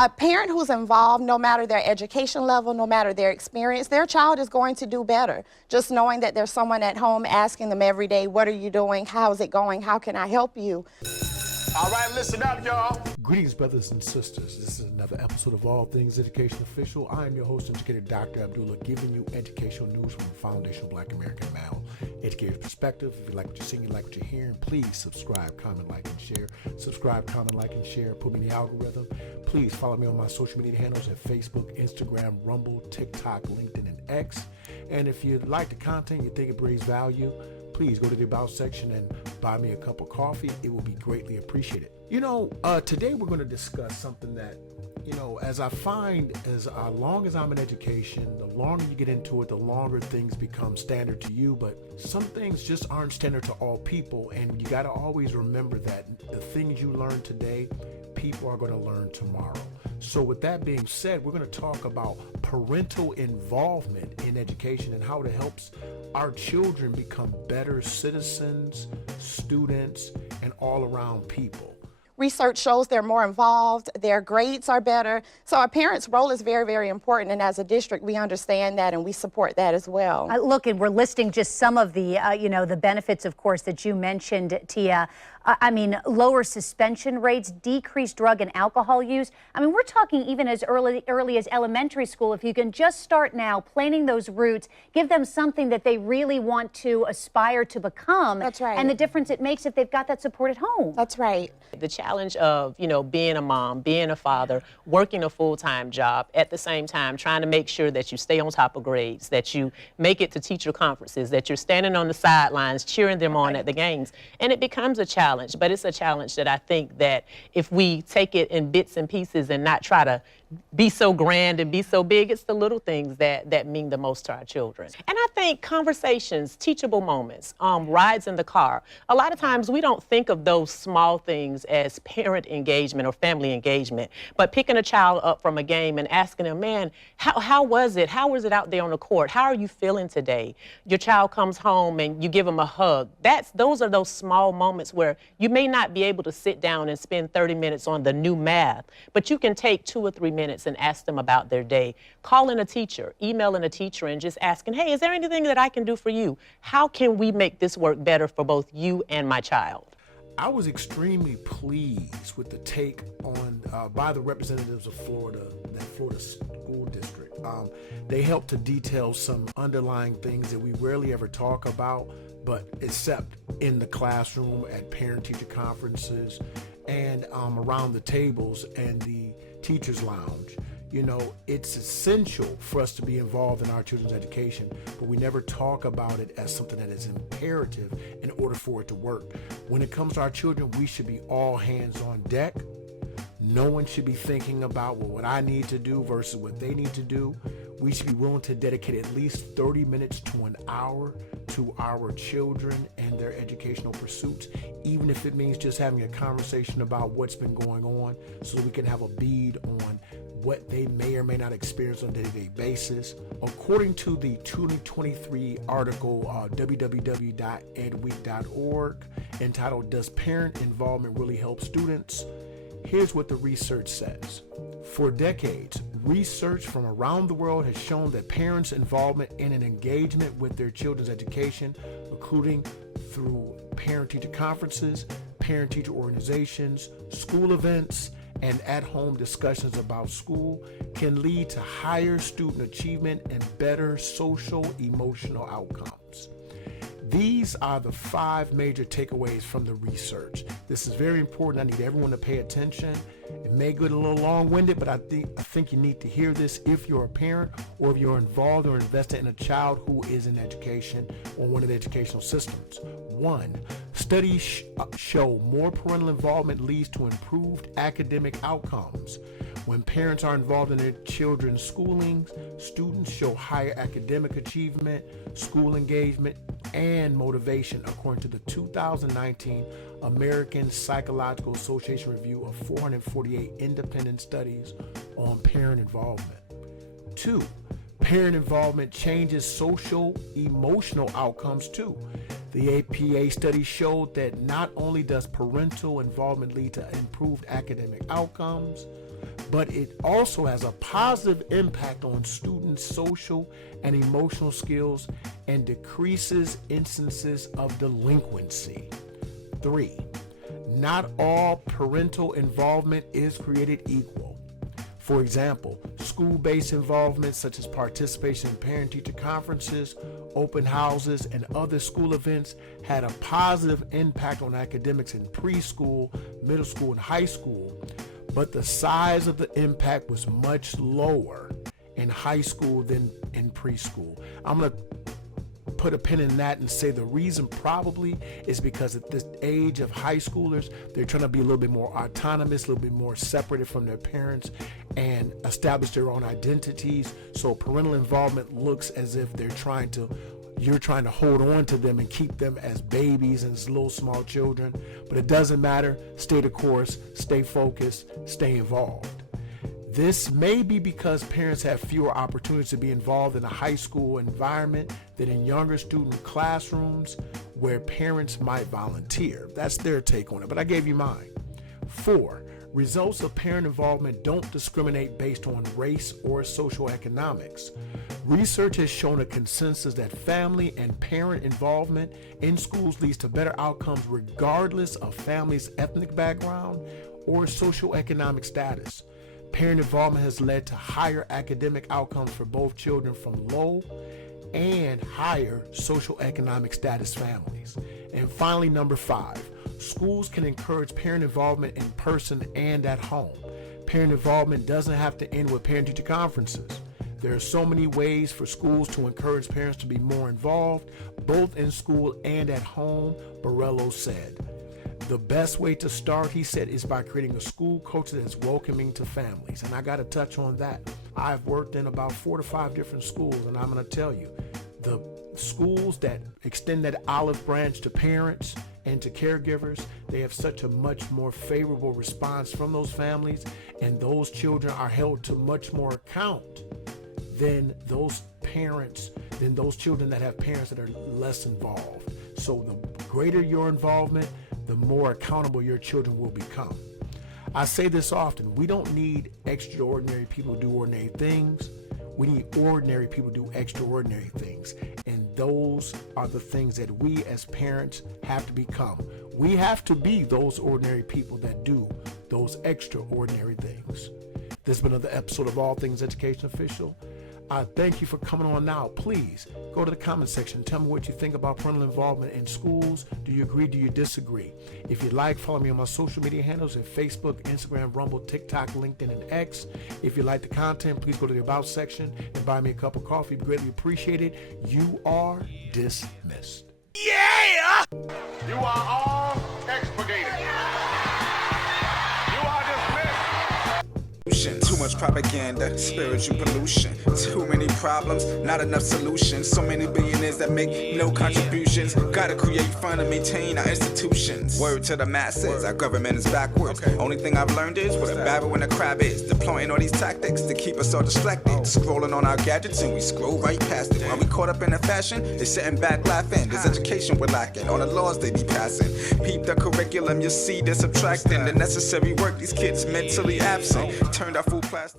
A parent who's involved, no matter their education level, no matter their experience, their child is going to do better. Just knowing that there's someone at home asking them every day, what are you doing? How's it going? How can I help you? All right, listen up, y'all. Greetings, brothers and sisters. This is another episode of All Things Education Official. I am your host, Educator DrAbdullah, giving you educational news from the foundational Black American male educator's perspective. If you like what you're seeing, you like what you're hearing, please subscribe, comment, like, and share. Subscribe, comment, like, and share. Put me in the algorithm. Please follow me on my social media handles at Facebook, Instagram, Rumble, TikTok, LinkedIn, and X. And if you like the content, you think it brings value, please go to the About section and buy me a cup of coffee. It will be greatly appreciated. Today we're going to discuss something that, as I find, as long as I'm in education, the longer you get into it, the longer things become standard to you. But some things just aren't standard to all people. And you got to always remember that the things you learn today, people are going to learn tomorrow. So with that being said, we're going to talk about parental involvement in education and how it helps our children become better citizens, students, and all around people. Research shows they're more involved, their grades are better. So a parent's role is very, very important. And as a district, we understand that and we support that as well. Look, and we're listing just some of the, the benefits, of course, that you mentioned, Tia. Lower suspension rates, decreased drug and alcohol use. We're talking even as early as elementary school. If you can just start now planting those roots, give them something that they really want to aspire to become. That's right. And the difference it makes if they've got that support at home. That's right. The challenge of, being a mom, being a father, working a full-time job, at the same time trying to make sure that you stay on top of grades, that you make it to teacher conferences, that you're standing on the sidelines cheering them on at the games. And it becomes a challenge, but it's a challenge that I think that if we take it in bits and pieces and not try to be so grand and be so big, it's the little things that mean the most to our children. And I think conversations, teachable moments, rides in the car. A lot of times we don't think of those small things as parent engagement or family engagement, but picking a child up from a game and asking them, man, how was it? How was it out there on the court? How are you feeling today? Your child comes home and you give them a hug. Those are those small moments where you may not be able to sit down and spend 30 minutes on the new math, but you can take 2 or 3 minutes and ask them about their day. Calling a teacher, emailing a teacher, and just asking, hey, is there anything that I can do for you? How can we make this work better for both you and my child? I was extremely pleased with the take on by the representatives of Florida, that Florida school district. They helped to detail some underlying things that we rarely ever talk about, but except in the classroom, at parent-teacher conferences, and around the tables and the teacher's lounge. It's essential for us to be involved in our children's education, but we never talk about it as something that is imperative in order for it to work. When it comes to our children, we should be all hands on deck. No one should be thinking about what I need to do versus what they need to do. We should be willing to dedicate at least 30 minutes to an hour to our children and their educational pursuits, even if it means just having a conversation about what's been going on so that we can have a bead on what they may or may not experience on a day-to-day basis. According to the 2023 article, www.edweek.org, entitled, Does Parent Involvement Really Help Students? Here's what the research says. For decades, research from around the world has shown that parents' involvement in an engagement with their children's education, including through parent-teacher conferences, parent-teacher organizations, school events, and at-home discussions about school, can lead to higher student achievement and better social emotional outcomes. These are the 5 major takeaways from the research. This is very important. I need everyone to pay attention. It may get a little long-winded, but I think you need to hear this if you're a parent or if you're involved or invested in a child who is in education or one of the educational systems. 1, studies show more parental involvement leads to improved academic outcomes. When parents are involved in their children's schooling, students show higher academic achievement, school engagement, and motivation, according to the 2019 American Psychological Association review of 448 independent studies on parent involvement. 2, parent involvement changes social emotional outcomes too. The APA study showed that not only does parental involvement lead to improved academic outcomes, but it also has a positive impact on students' social and emotional skills and decreases instances of delinquency. 3, not all parental involvement is created equal. For example, school-based involvement such as participation in parent-teacher conferences, open houses, and other school events had a positive impact on academics in preschool, middle school, and high school, but the size of the impact was much lower in high school than in preschool. I'm going to put a pin in that and say the reason probably is because at this age of high schoolers, they're trying to be a little bit more autonomous, a little bit more separated from their parents and establish their own identities. So parental involvement looks as if you're trying to hold on to them and keep them as babies and as little small children. But it doesn't matter. Stay the course, stay focused, stay involved. This may be because parents have fewer opportunities to be involved in a high school environment than in younger student classrooms where parents might volunteer. That's their take on it, but I gave you mine. 4, results of parent involvement don't discriminate based on race or social economics. Research has shown a consensus that family and parent involvement in schools leads to better outcomes regardless of family's ethnic background or socioeconomic status. Parent involvement has led to higher academic outcomes for both children from low and higher socioeconomic status families. And finally, number 5, schools can encourage parent involvement in person and at home. Parent involvement doesn't have to end with parent-teacher conferences. There are so many ways for schools to encourage parents to be more involved, both in school and at home, Borello said. The best way to start, he said, is by creating a school culture that is welcoming to families. And I got to touch on that. I've worked in about 4 to 5 different schools, and I'm going to tell you, the schools that extend that olive branch to parents and to caregivers, they have such a much more favorable response from those families, and those children are held to much more account than those children that have parents that are less involved. So the greater your involvement, the more accountable your children will become. I say this often, we don't need extraordinary people to do ordinary things. We need ordinary people to do extraordinary things. And those are the things that we as parents have to become. We have to be those ordinary people that do those extraordinary things. This has been another episode of All Things Education Official. I thank you for coming on now. Please go to the comment section. Tell me what you think about parental involvement in schools. Do you agree? Do you disagree? If you'd like, follow me on my social media handles at Facebook, Instagram, Rumble, TikTok, LinkedIn, and X. If you like the content, please go to the About section and buy me a cup of coffee. Greatly appreciated. You are dismissed. Yeah! You are all expurgated. You are dismissed. Too much propaganda, spiritual pollution. Too many problems, not enough solutions. So many billionaires that make no contributions. Gotta create fund and maintain our institutions. Word to the masses, our government is backwards. Only thing I've learned is what a barrel and a crab is. Deploying all these tactics to keep us all distracted. Scrolling on our gadgets and we scroll right past it. While we caught up in the fashion, they sitting back laughing. This education we're lacking, all the laws they be passing. Peep the curriculum, you'll see they're subtracting the necessary work. These kids mentally absent. Turned out full plastic.